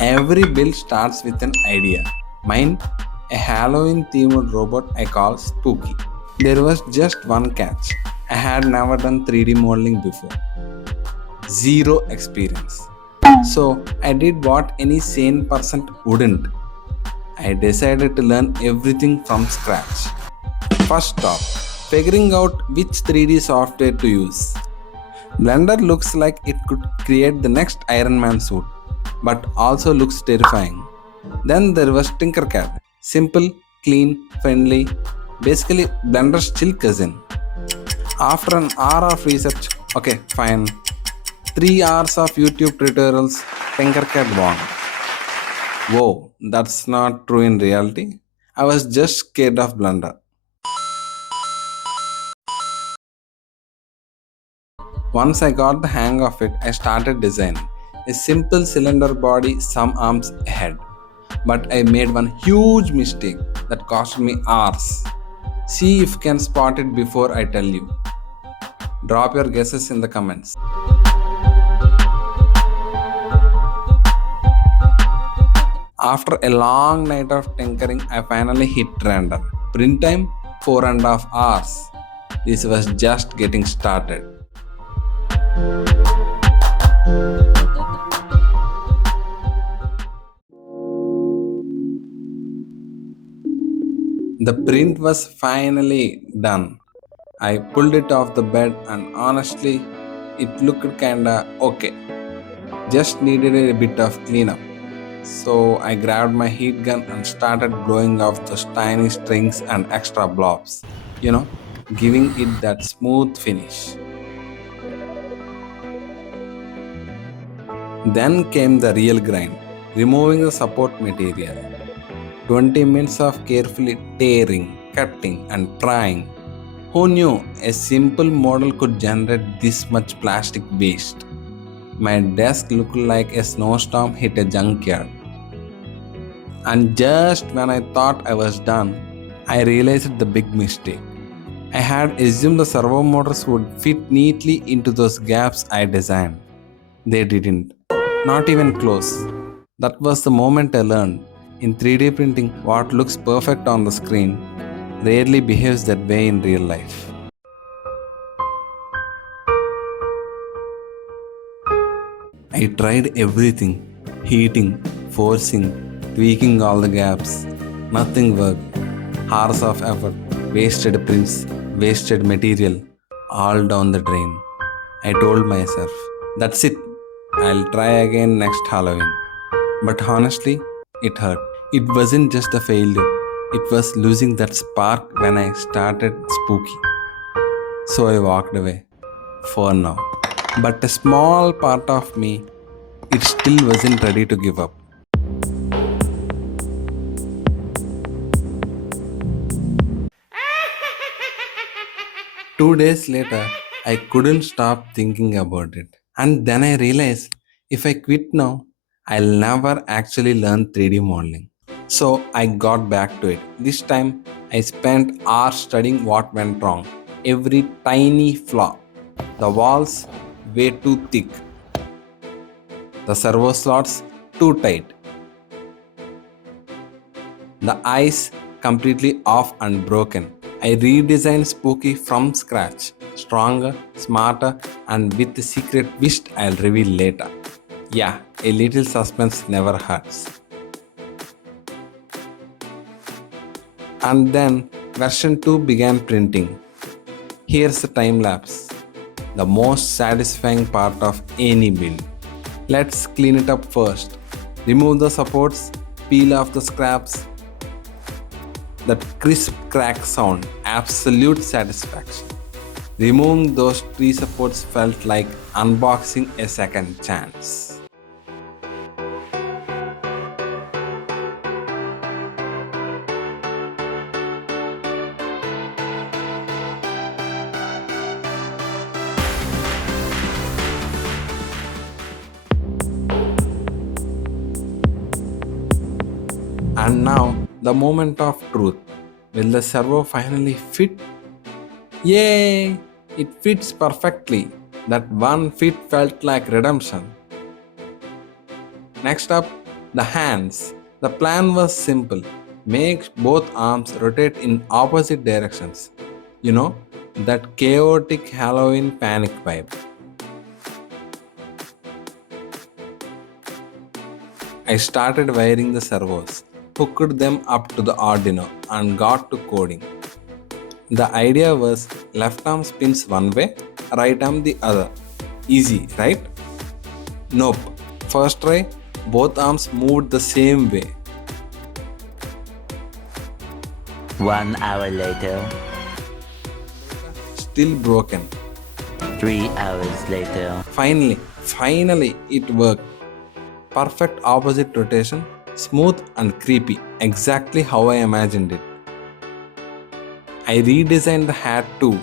Every build starts with an idea. Mine, a Halloween themed robot I call Spooky. There was just one catch. I had never done 3D modeling before. Zero experience. So I did what any sane person wouldn't. I decided to learn everything from scratch. First stop, figuring out which 3D software to use. Blender looks like it could create the next Iron Man suit, but also looks terrifying. Then there was Tinkercad. Simple, clean, friendly, basically Blender's chill cousin. After an hour of research, okay, fine. 3 hours of YouTube tutorials, Tinkercad won. Whoa, that's not true in reality. I was just scared of Blender. Once I got the hang of it, I started designing. A simple cylinder body, some arms ahead. But I made one huge mistake that cost me hours. See if you can spot it before I tell you. Drop your guesses in the comments. After a long night of tinkering, I finally hit render. Print time 4.5 hours. This was just getting started. The print was finally done. I pulled it off the bed and honestly, it looked kinda okay. Just needed a bit of cleanup. So I grabbed my heat gun and started blowing off those tiny strings and extra blobs. You know, giving it that smooth finish. Then came the real grind, removing the support material. 20 minutes of carefully tearing, cutting, and trying. Who knew a simple model could generate this much plastic waste? My desk looked like a snowstorm hit a junkyard. And just when I thought I was done, I realized the big mistake. I had assumed the servo motors would fit neatly into those gaps I designed. They didn't. Not even close. That was the moment I learned. In 3D printing, what looks perfect on the screen rarely behaves that way in real life. I tried everything, heating, forcing, tweaking all the gaps. Nothing worked. Hours of effort, wasted prints, wasted material, all down the drain. I told myself, that's it. I'll try again next Halloween. But honestly, it hurt. It wasn't just a failure, it was losing that spark when I started spooky. So I walked away for now. But a small part of me, it still wasn't ready to give up. 2 days later, I couldn't stop thinking about it. And then I realized if I quit now, I'll never actually learn 3D modeling. So I got back to it. This time, I spent hours studying what went wrong. Every tiny flaw. The walls way too thick. The servo slots too tight. The eyes completely off and broken. I redesigned Spooky from scratch. Stronger, smarter, and with a secret twist I'll reveal later. Yeah, a little suspense never hurts. And then version 2 began printing. Here's the time lapse, the most satisfying part of any build. Let's clean it up first. Remove the supports, peel off the scraps. That crisp crack sound, absolute satisfaction. Removing those tree supports felt like unboxing a second chance. And now, the moment of truth. Will the servo finally fit? Yay! It fits perfectly. That one fit felt like redemption. Next up, The hands. The plan was simple. Make both arms rotate in opposite directions. You know, that chaotic Halloween panic vibe. I started wiring the servos, hooked them up to the Arduino, and got to coding. The idea was left arm spins one way, right arm the other. Easy, right? Nope. First try, both arms moved the same way. 1 hour later, Still broken. 3 hours later. Finally, it worked. Perfect opposite rotation, smooth and creepy, exactly how I imagined it. I redesigned the hat too,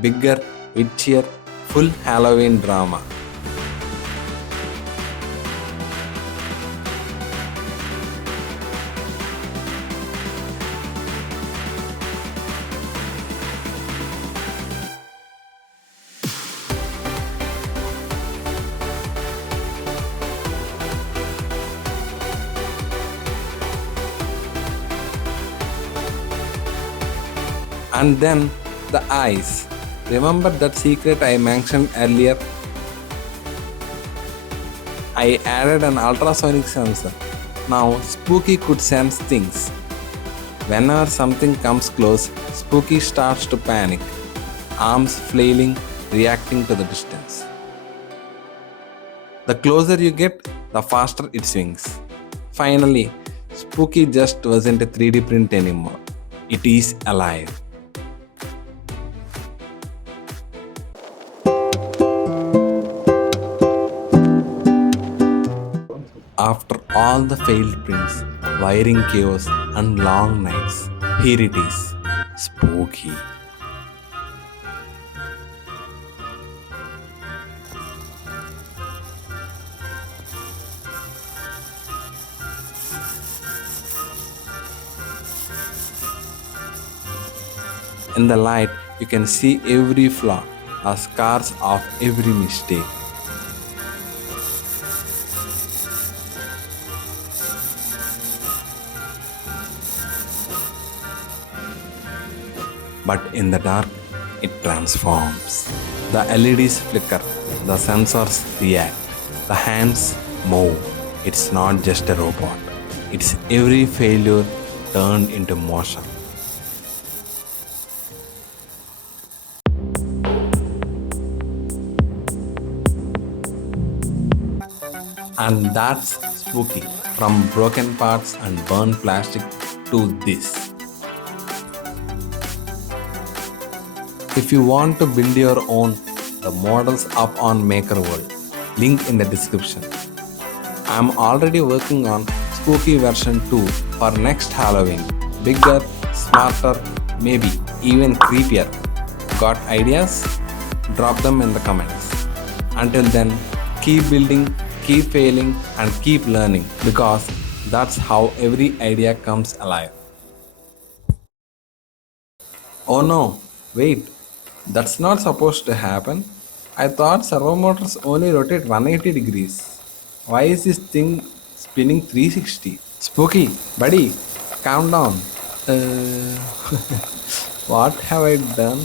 bigger, witchier, full Halloween drama. And then the eyes. Remember that secret I mentioned earlier? I added an ultrasonic sensor. Now Spooky could sense things. Whenever something comes close, Spooky starts to panic, arms flailing, reacting to the distance. The closer you get, the faster it swings. Finally, Spooky just wasn't a 3D print anymore. It is alive. After all the failed prints, wiring chaos, and long nights, here it is, Spooky. In the light, you can see every flaw, the scars of every mistake. But in the dark, it transforms. The LEDs flicker, the sensors react, the hands move. It's not just a robot, it's every failure turned into motion. And that's Spooky, from broken parts and burned plastic to this. If you want to build your own, the models up on Maker World, link in the description. I'm already working on Spooky version 2 for next Halloween. Bigger, smarter, maybe even creepier. Got ideas? Drop them in the comments. Until then, keep building, keep failing, and keep learning, because that's how every idea comes alive. Oh no, wait, that's not supposed to happen. I thought servo motors only rotate 180 degrees. Why is this thing spinning 360? Spooky, buddy, calm down. Uh, what have I done?